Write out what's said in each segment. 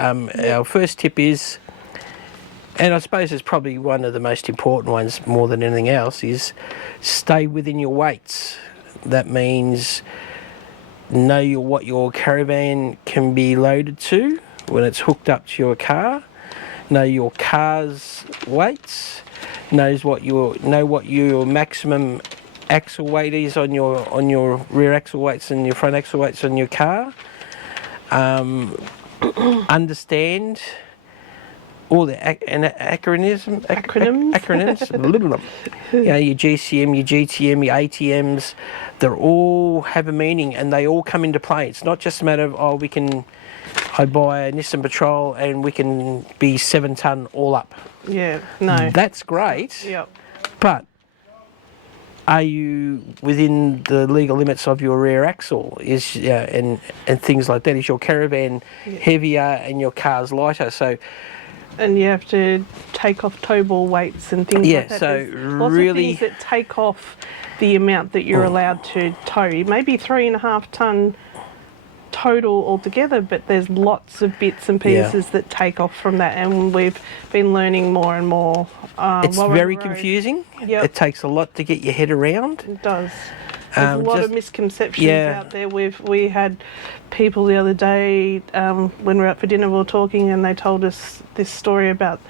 Our first tip is, and I suppose it's probably one of the most important ones more than anything else, is stay within your weights. That means know what your caravan can be loaded to when it's hooked up to your car. Know your car's weights. Know what your maximum axle weight is on your rear axle weights and your front axle weights on your car. Understand all the acronyms. You know, your GCM, your GTM, your ATMs, they all have a meaning and they all come into play. It's not just a matter of, I buy a Nissan Patrol and we can be 7 tonne all up. Yeah, no. That's great. Yep. But are you within the legal limits of your rear axle? And things like that? Is your caravan heavier and your car's lighter? So. And you have to take off tow ball weights and things like that. So there's lots really, of things that take off the amount that you're allowed to tow. Maybe 3.5 tonne total altogether, but there's lots of bits and pieces that take off from that, and we've been learning more and more. It's very confusing. Yep. It takes a lot to get your head around. It does. There's a lot of misconceptions out there. We had people the other day when we were out for dinner, we were talking, and they told us this story about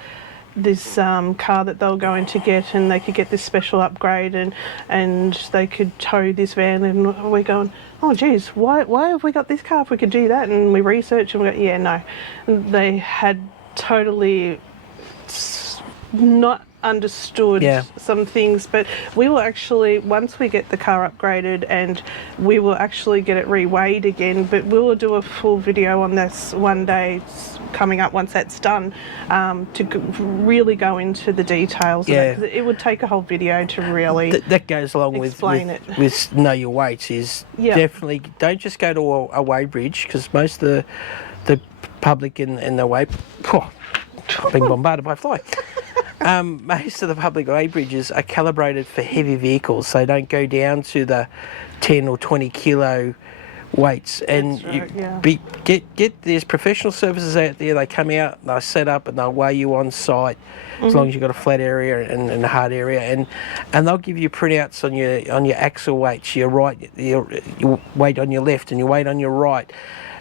this car that they were going to get, and they could get this special upgrade, and they could tow this van, and we're going, oh geez, why have we got this car if we could do that? And we researched and we go, no. And they had totally not understood some things, but we will actually, once we get the car upgraded, and we will actually get it reweighed again, but we will do a full video on this one day coming up once that's done, to really go into the details of it, 'cause it would take a whole video to really that goes along with know your weights. Is definitely don't just go to a weigh bridge, because most of the public in the weigh being bombarded by a fly. Most of the public weigh bridges are calibrated for heavy vehicles, so don't go down to the 10 or 20 kilo weights. And get there's professional services out there. They come out, they'll set up, and they'll weigh you on site, as long as you've got a flat area and a hard area, and they'll give you printouts on your axle weights, your weight on your left and your weight on your right,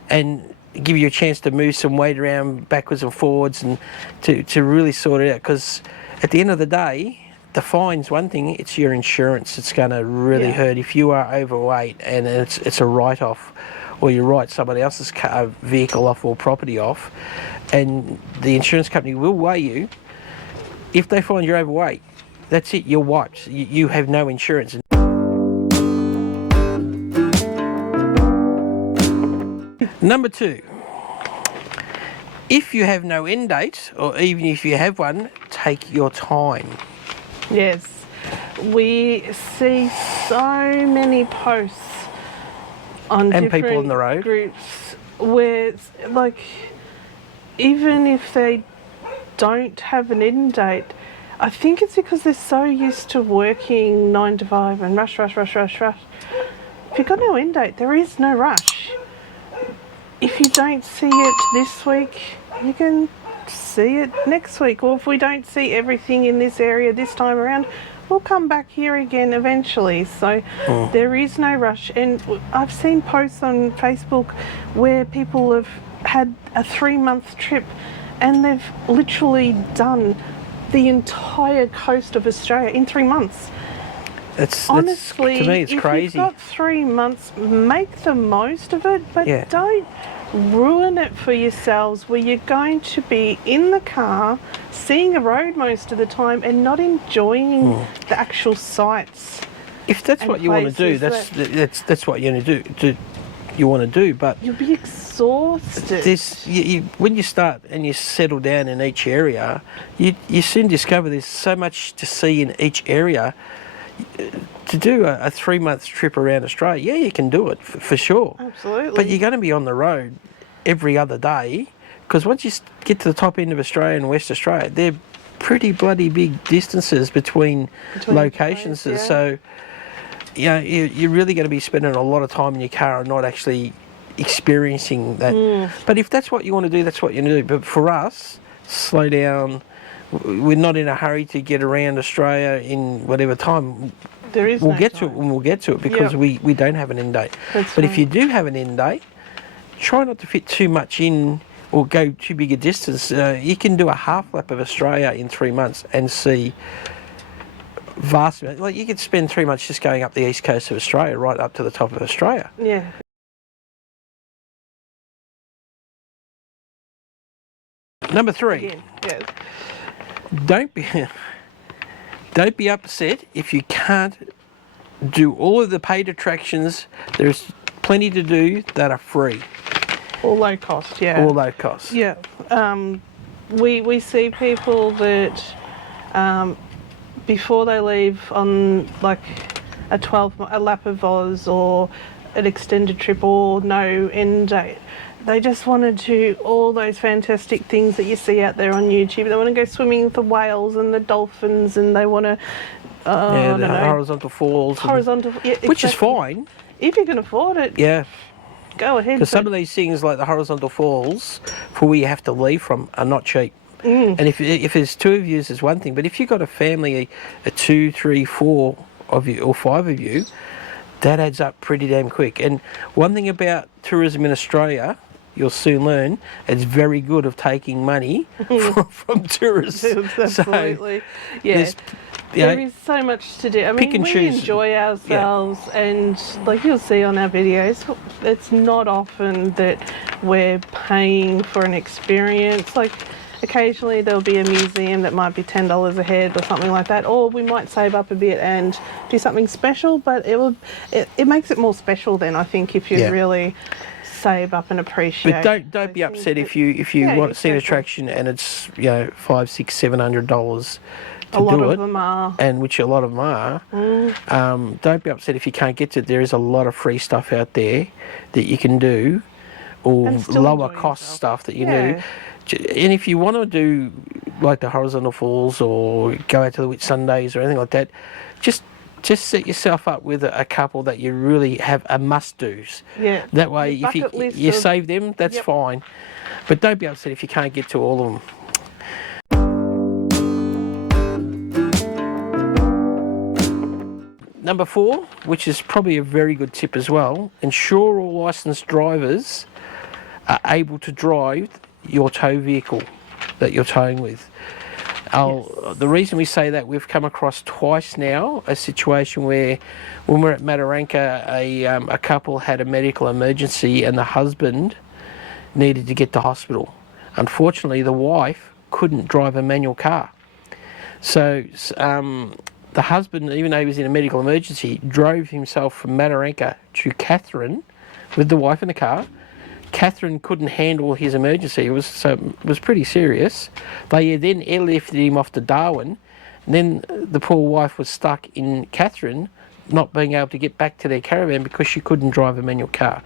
and give you a chance to move some weight around backwards and forwards, and to really sort it out. Because at the end of the day, the fine's one thing, it's your insurance that's going to really hurt if you are overweight and it's a write-off, or you write somebody else's vehicle off or property off, and the insurance company will weigh you. If they find you're overweight, that's it, you're wiped. You have no insurance. Number 2, if you have no end date, or even if you have one, take your time. Yes, we see so many posts on different people on the road groups where, like, even if they don't have an end date, I think it's because they're so used to working 9 to 5 and rush. If you've got no end date, there is no rush. If you don't see it this week, you can see it next week. Or if we don't see everything in this area this time around, we'll come back here again eventually. So there is no rush. And I've seen posts on Facebook where people have had a 3-month trip, and they've literally done the entire coast of Australia in 3 months. Honestly, to me, it's crazy. If you've got 3 months, make the most of it, but don't ruin it for yourselves where you're going to be in the car, seeing a road most of the time, and not enjoying the actual sights. If that's what you want to do, that's what you're going to do. You want to do, but you'll be exhausted. When you start and you settle down in each area, you soon discover there's so much to see in each area. To do a 3-month trip around Australia, you can do it for sure. Absolutely. But you're going to be on the road every other day, because once you get to the top end of Australia and West Australia, they're pretty bloody big distances between locations. So, you're really going to be spending a lot of time in your car and not actually experiencing that. But if that's what you want to do, that's what you do. But for us, slow down. We're not in a hurry to get around Australia in whatever time. We'll get to it when we'll get to it, because we don't have an end date. But if you do have an end date, try not to fit too much in or go too big a distance. You can do a half lap of Australia in 3 months and see vast amount. Like, you could spend 3 months just going up the east coast of Australia, right up to the top of Australia. Yeah. Number 3. Again, yes. Don't be upset if you can't do all of the paid attractions. There's plenty to do that are free. Or low cost, yeah. Or low cost. Yeah. We see people that before they leave on like a lap of Oz or an extended trip or no end date, they just want to do all those fantastic things that you see out there on YouTube. They want to go swimming with the whales and the dolphins, and they want to the horizontal falls. Which is fine. If you can afford it. Yeah. Go ahead. Because some of these things, like the horizontal falls, for where you have to leave from, are not cheap. And if there's 2 of you, is one thing. But if you've got a family, a 2, 3, 4 of you, or 5 of you, that adds up pretty damn quick. And one thing about tourism in Australia, you'll soon learn, it's very good of taking money from tourists. Absolutely. So, there is so much to do. I mean, we enjoy ourselves, and like you'll see on our videos, it's not often that we're paying for an experience. Like, occasionally there'll be a museum that might be $10 a head or something like that, or we might save up a bit and do something special, but it makes it more special then, I think, if you really save up and appreciate. But don't be upset if you want to see an attraction and it's $500, $600, $700 to do it. A lot of them are. And which a lot of them are. Don't be upset if you can't get to it. There is a lot of free stuff out there that you can do, or lower cost stuff that you do. And if you want to do like the horizontal falls or go out to the Whitsundays or anything like that, just set yourself up with a couple that you really have a must-dos. Yeah. That way, if you save them, that's fine. But don't be upset if you can't get to all of them. Number 4, which is probably a very good tip as well, ensure all licensed drivers are able to drive your tow vehicle that you're towing with. The reason we say that, we've come across twice now a situation where, when we're at Mataranka, a couple had a medical emergency and the husband needed to get to hospital. Unfortunately, the wife couldn't drive a manual car. So the husband, even though he was in a medical emergency, drove himself from Mataranka to Katherine with the wife in the car. Katherine couldn't handle his emergency. It was pretty serious. They then airlifted him off to Darwin, and then the poor wife was stuck in Katherine, not being able to get back to their caravan because she couldn't drive a manual car.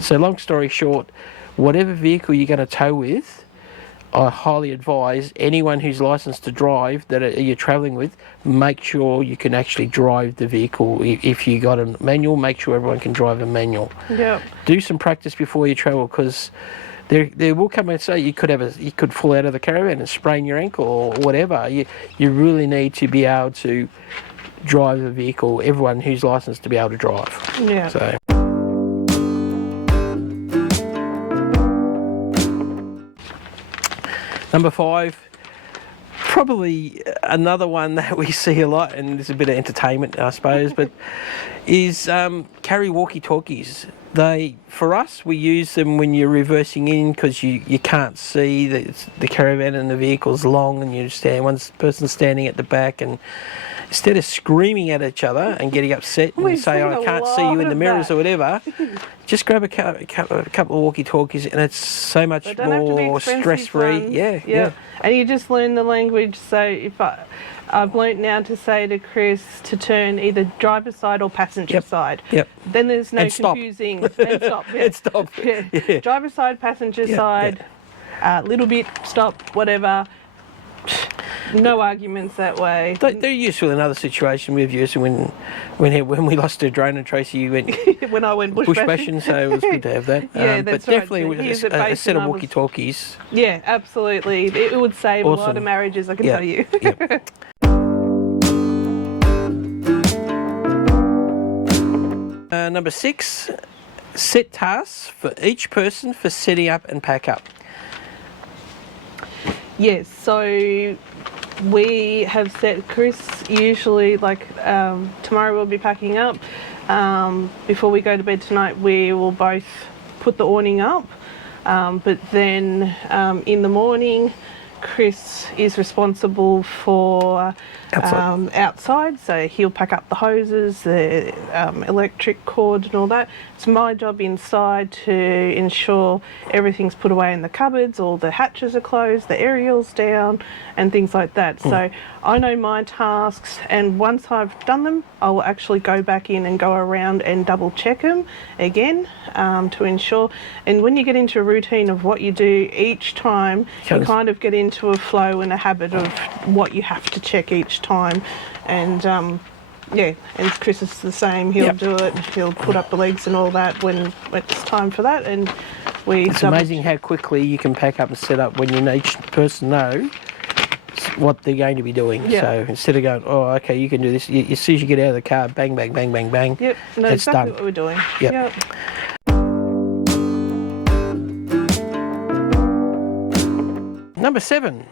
So long story short, whatever vehicle you're going to tow with, I highly advise anyone who's licensed to drive that you're travelling with, make sure you can actually drive the vehicle. If you got a manual, make sure everyone can drive a manual. Yeah. Do some practice before you travel, because there will come and say you could fall out of the caravan and sprain your ankle or whatever. You really need to be able to drive the vehicle. Everyone who's licensed to be able to drive. Yeah. So. Number 5, probably another one that we see a lot, and there's a bit of entertainment, I suppose, but is carry walkie-talkies. For us, we use them when you're reversing in, because you can't see the caravan and the vehicle's long, and one person's standing at the back, and instead of screaming at each other and getting upset and say, I can't see you in the mirrors or whatever, just grab a couple of walkie-talkies, and it's so much more stress-free. Yeah. And you just learn the language. So if I've learnt now to say to Chris to turn either driver's side or passenger side. Yep. Then there's no confusing. And stop. And stop. Yeah. Driver's side, passenger side, little bit, stop, whatever. No arguments that way. They're useful in other situations. We've used them when we lost a drone and Tracy went when I went bush bashing, so it was good to have that. Yeah, that's but definitely right. a set of walkie-talkies. Yeah, absolutely. It would save a lot of marriages, I can tell you. Yep. Number 6, set tasks for each person for setting up and pack up. Yes, so we have set Chris usually tomorrow we'll be packing up. Before we go to bed tonight we will both put the awning up, but then in the morning Chris is responsible for outside, so he'll pack up the hoses, the electric cord and all that. It's my job inside to ensure everything's put away in the cupboards, all the hatches are closed, the aerial's down and things like that. So I know my tasks, and once I've done them I'll actually go back in and go around and double check them again to ensure. And when you get into a routine of what you do each time, you kind of get into a flow and a habit of what you have to check each time. And and Chris is the same. He'll do it. He'll put up the legs and all that when it's time for that. And it's amazing how quickly you can pack up and set up when you each person know what they're going to be doing. Yeah. So instead of going, oh, okay, you can do this, as soon as you get out of the car, bang, bang, bang, bang, bang. Yep, no, it's exactly done. what we're doing. Yep. Number 7,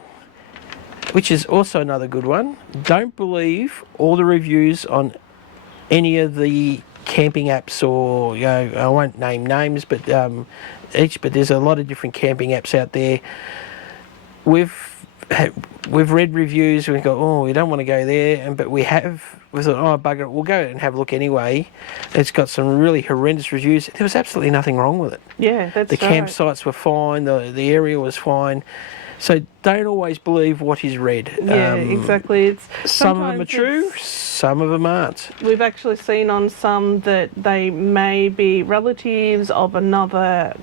which is also another good one. Don't believe all the reviews on any of the camping apps, or I won't name names, but but there's a lot of different camping apps out there. We've read reviews and we go, oh, we don't want to go there, but we thought, oh, bugger it, we'll go and have a look anyway. It's got some really horrendous reviews. There was absolutely nothing wrong with it. Yeah, that's the right. campsites were fine, the area was fine. So don't always believe what is read. Yeah, exactly. Some of them are true, some of them aren't. We've actually seen on some that they may be relatives of another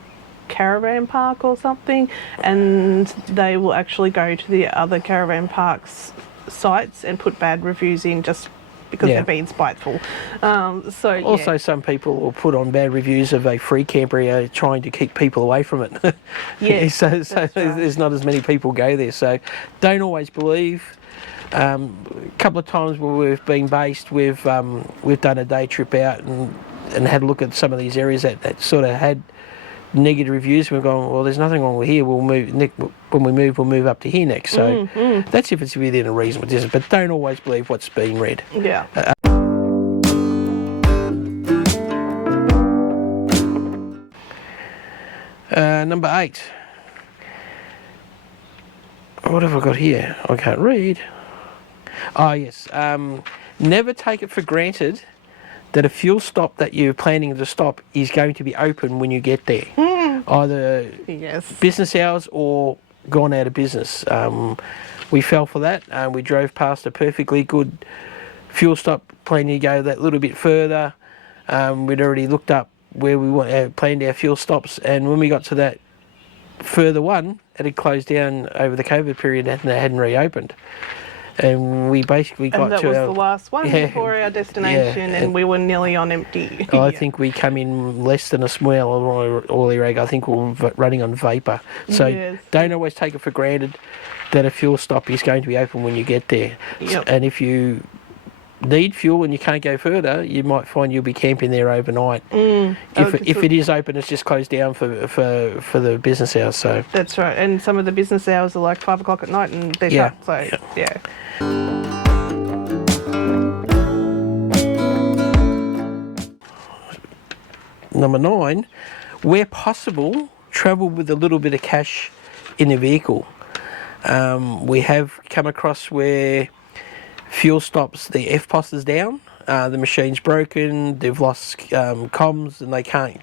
caravan park or something, and they will actually go to the other caravan parks sites and put bad reviews in just because they're being spiteful. Also, some people will put on bad reviews of a free camp area trying to keep people away from it. Yeah, so there's not as many people go there. So don't always believe. A couple of times when we've been based, we've done a day trip out and had a look at some of these areas that sort of had negative reviews. We've gone, well, there's nothing wrong with here. We'll move when we move. We'll move up to here next. So that's if it's within a reasonable distance. But don't always believe what's being read. Yeah. Number 8. What have I got here? I can't read. Oh yes. Never take it for granted that a fuel stop that you're planning to stop is going to be open when you get there. Either business hours or gone out of business. We fell for that. We drove past a perfectly good fuel stop, planning to go that little bit further. We'd already looked up where we planned our fuel stops, and when we got to that further one, it had closed down over the COVID period and it hadn't reopened. And we basically got to... And that was the last one before our destination, and we were nearly on empty. I think we come in less than a smell of oily rag. I think we were running on vapour. So don't always take it for granted that a fuel stop is going to be open when you get there. Yep. And if you need fuel and you can't go further, you might find you'll be camping there overnight. If it is open, it's just closed down for the business hours. So that's right. And some of the business hours are like 5 o'clock at night and they're shut. So yeah. Number 9, where possible, travel with a little bit of cash in the vehicle. We have come across where fuel stops, the FPOS is down, the machine's broken, they've lost comms and they can't.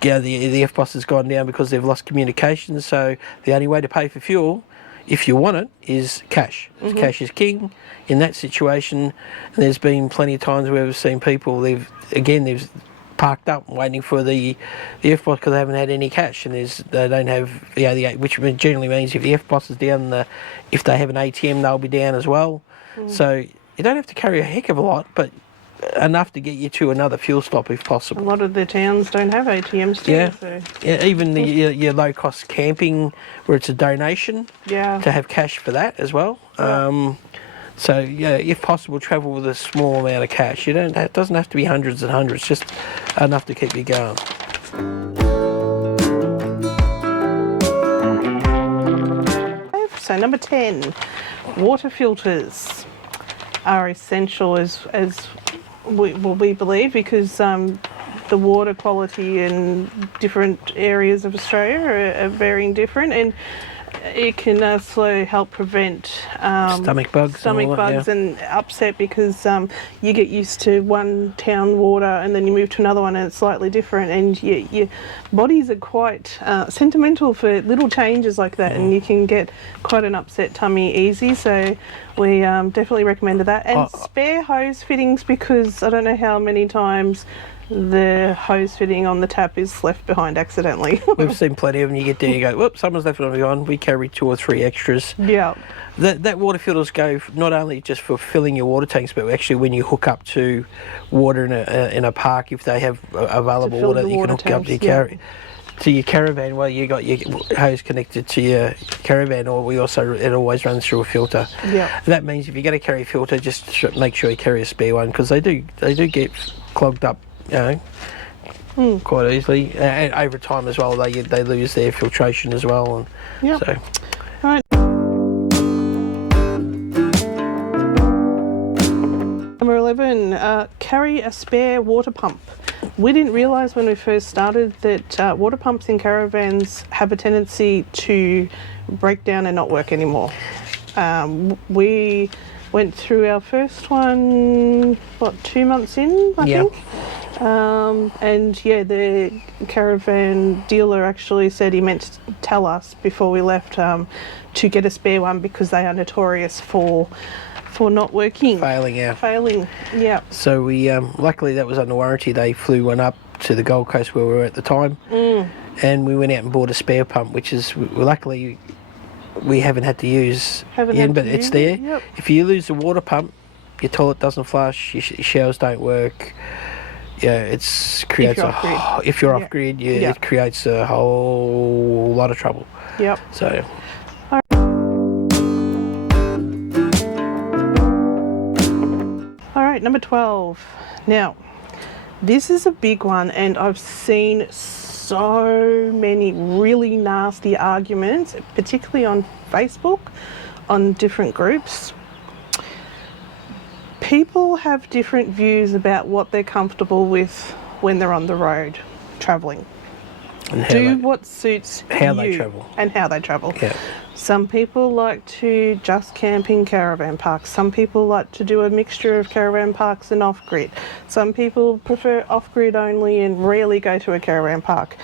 The FPOS has gone down because they've lost communication. So the only way to pay for fuel, if you want it, is cash. Cash is king in that situation. And there's been plenty of times where we've seen people, they've parked up waiting for the FBOS because they haven't had any cash, and they don't have which generally means if the FBOS is down, if they have an ATM, they'll be down as well. So you don't have to carry a heck of a lot, but enough to get you to another fuel stop if possible. A lot of the towns don't have ATMs too. Yeah, so. yeah. Even your low cost camping where it's a donation. Yeah. To have cash for that as well. Yeah. So yeah, if possible, travel with a small amount of cash. It doesn't have to be hundreds and hundreds, just enough to keep you going. So number 10, water filters are essential as we believe, because the water quality in different areas of Australia are varying different, and it can also help prevent stomach bugs and upset, because you get used to one town water and then you move to another one and it's slightly different, and your bodies are quite sentimental for little changes like that, and you can get quite an upset tummy easy. So we definitely recommended that. And spare hose fittings, because I don't know how many times the hose fitting on the tap is left behind accidentally. We've seen plenty of them. You get there, you go, whoops, someone's left it on. We carry 2 or 3 extras. Yeah. That water filters go not only just for filling your water tanks, but actually when you hook up to water in a park, if they have available water, you can hook up to your caravan. Well, you got your hose connected to your caravan, or it always runs through a filter. Yeah. That means if you're going to carry a filter, just make sure you carry a spare one, because they do get clogged up. Quite easily, and over time as well, they lose their filtration as well, and so. All right. Number 11, carry a spare water pump. We didn't realise when we first started that water pumps in caravans have a tendency to break down and not work anymore. We went through our first one, 2 months in, I think? And yeah, the caravan dealer actually said he meant to tell us before we left to get a spare one, because they are notorious for not working. Failing, yeah. So we, luckily that was under warranty. They flew one up to the Gold Coast where we were at the time, and we went out and bought a spare pump, which is, luckily, we haven't had to use yet, but it's there. Yep. If you lose the water pump, your toilet doesn't flush, your showers don't work. Yeah, it creates if you're off grid, it creates a whole lot of trouble. Yep. So. All right, number 12. Now, this is a big one, and I've seen so many really nasty arguments, particularly on Facebook, on different groups. People have different views about what they're comfortable with when they're on the road travelling. Do what suits you. How they travel. And how they travel. Yeah. Some people like to just camp in caravan parks. Some people like to do a mixture of caravan parks and off-grid. Some people prefer off-grid only and rarely go to a caravan park.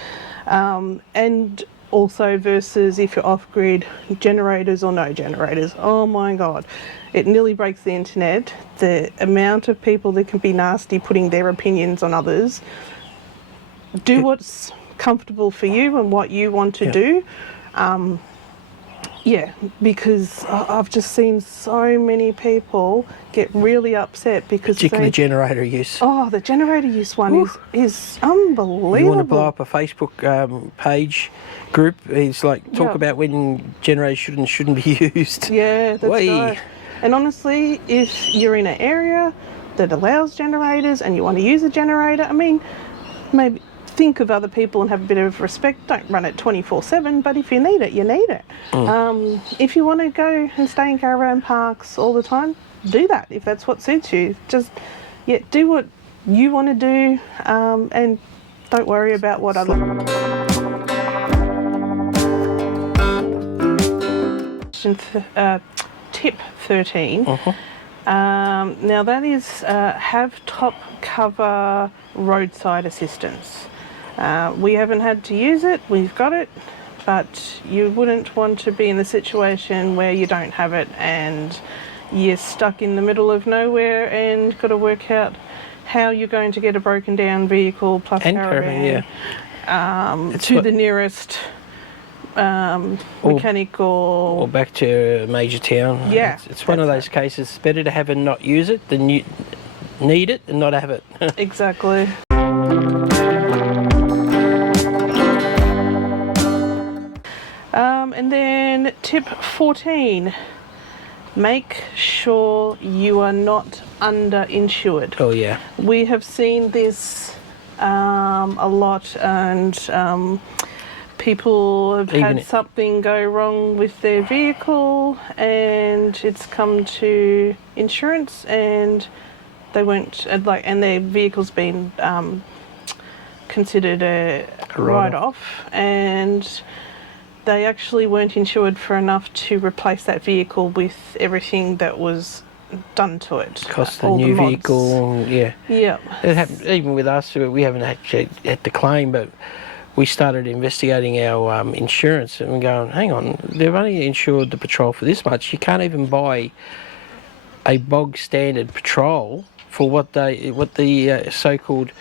And also versus if you're off-grid, generators or no generators. Oh my God. It nearly breaks the internet. The amount of people that can be nasty putting their opinions on others. Do what's comfortable for you and what you want to do. Because I've just seen so many people get really upset because particularly generator use. Oh, the generator use one is unbelievable. You want to blow up a Facebook page group? It's like talk about when generators should and shouldn't be used. Yeah, that's right. And honestly, if you're in an area that allows generators and you want to use a generator, I mean, maybe think of other people and have a bit of respect. Don't run it 24/7, but if you need it, you need it. If you want to go and stay in caravan parks all the time, do that if that's what suits you. Just do what you want to do, and don't worry about what other. Tip 13. Now that is have top cover roadside assistance. We haven't had to use it, we've got it, but you wouldn't want to be in the situation where you don't have it and you're stuck in the middle of nowhere and got to work out how you're going to get a broken down vehicle plus and caravan to the nearest mechanic or back to a major town. Yeah, it's one of those cases. It's better to have and not use it than you need it and not have it. Exactly. And then tip 14, make sure you are not underinsured. Oh yeah. We have seen this a lot, and people have had something go wrong with their vehicle and it's come to insurance and they weren't, and their vehicle's been considered a write-off, and they actually weren't insured for enough to replace that vehicle with everything that was done to it. Cost the new vehicle, yeah. Yeah. It happened even with us. We haven't actually had to claim, but we started investigating our insurance and we're going, hang on, they've only insured the patrol for this much. You can't even buy a bog standard patrol for what the so-called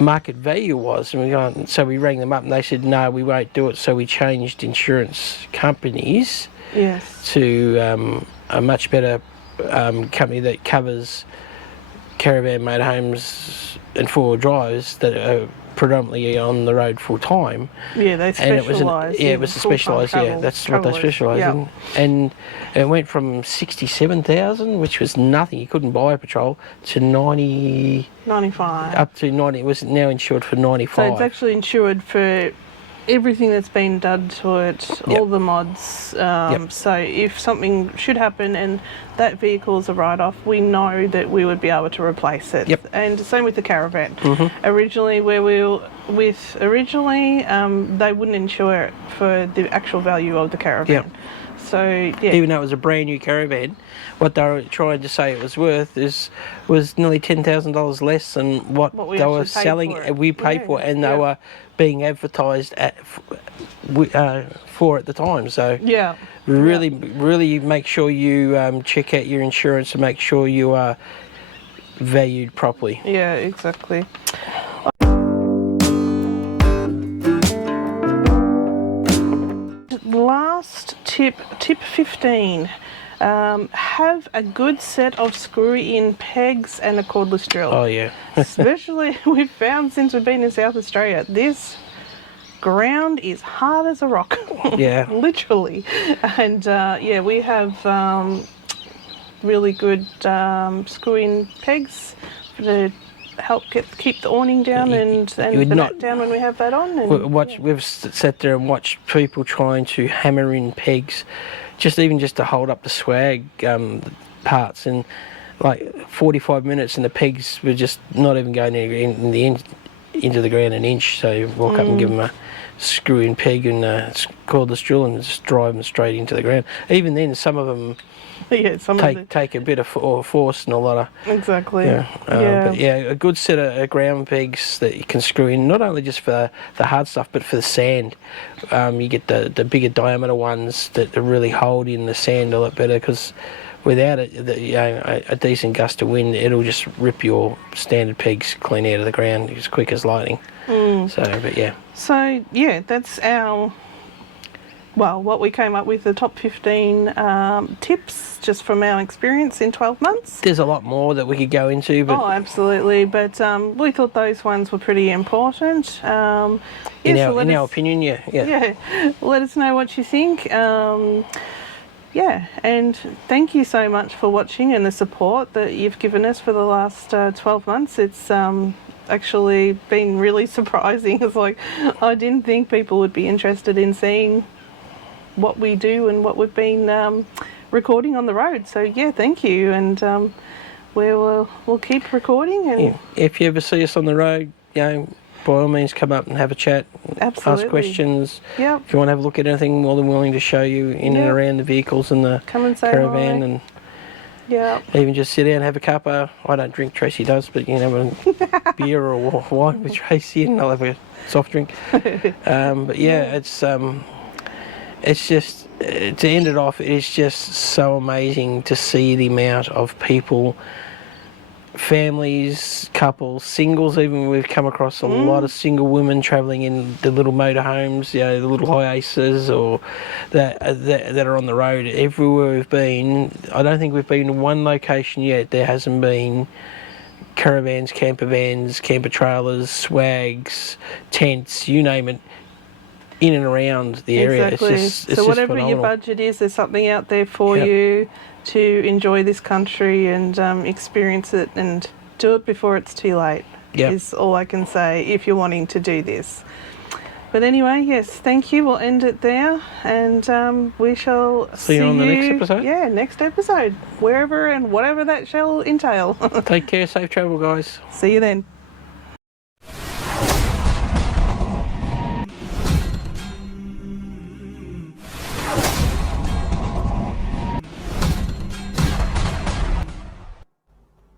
market value was. And we going, so we rang them up and they said, no, we won't do it. So we changed insurance companies to a much better company that covers caravan, motorhomes and four-wheel drives that are predominantly on the road full time. Yeah, they specialise. It was a specialised. Yeah, that's what they specialise in. And it went from 67,000, which was nothing. You couldn't buy a patrol, to 95. Up to 90. It was now insured for 95. So it's actually insured for everything that's been done to it, all the mods. So if something should happen and that vehicle is a write-off, we know that we would be able to replace it. And the same with the caravan. Originally, they wouldn't insure it for the actual value of the caravan. So even though it was a brand new caravan, what they were trying to say it was worth was nearly $10,000 less than what they were selling. We paid for it, and they were being advertised for at the time. So really make sure you check out your insurance and make sure you are valued properly. Yeah, exactly. Last tip, tip 15. Have a good set of screw-in pegs and a cordless drill. Oh yeah. Especially we've found since we've been in South Australia, this ground is hard as a rock. Yeah. Literally. And we have really good screw-in pegs to help keep the awning down and the net down when we have that on. And, we've sat there and watched people trying to hammer in pegs, just to hold up the swag parts, and like 45 minutes and the pegs were just not even going into the ground an inch. So you walk up and give them a screw-in peg and cordless drill and just drive them straight into the ground. Even then, some of them take a bit of force and a lot of... Exactly. But a good set of ground pegs that you can screw in, not only just for the hard stuff, but for the sand. You get the bigger diameter ones that really hold in the sand a lot better, because without it, a decent gust of wind, it'll just rip your standard pegs clean out of the ground as quick as lightning. So, that's our... Well, what we came up with, the top 15 tips just from our experience in 12 months. There's a lot more that we could go into. But absolutely. But we thought those ones were pretty important. In our opinion, yeah. Let us know what you think. And thank you so much for watching and the support that you've given us for the last 12 months. It's actually been really surprising. It's like, I didn't think people would be interested in seeing what we do and what we've been recording on the road. So thank you, and we'll keep recording. And if you ever see us on the road, by all means come up and have a chat. Absolutely. Ask questions. Yep. If you want to have a look at anything, more than willing to show you in and around the vehicles and the caravan. Hi. And Yeah. Even just sit down and have a cuppa. I don't drink, Tracy does, but a beer or wine with Tracy, and I'll have a soft drink. It's just, to end it off, it's just so amazing to see the amount of people families, couples, singles. Even we've come across a lot of single women travelling in the little motorhomes, the little Hiaces, or that are on the road. Everywhere we've been, I don't think we've been to one location yet there hasn't been caravans, camper vans, camper trailers, swags, tents, you name it, in and around the area. Exactly. It's so whatever just your budget is, there's something out there for you to enjoy this country and experience it, and do it before it's too late. Is all I can say if you're wanting to do this. But anyway, yes, thank you. We'll end it there, and we shall see you on the next episode. Yeah, next episode, wherever and whatever that shall entail. Take care, safe travel, guys. See you then.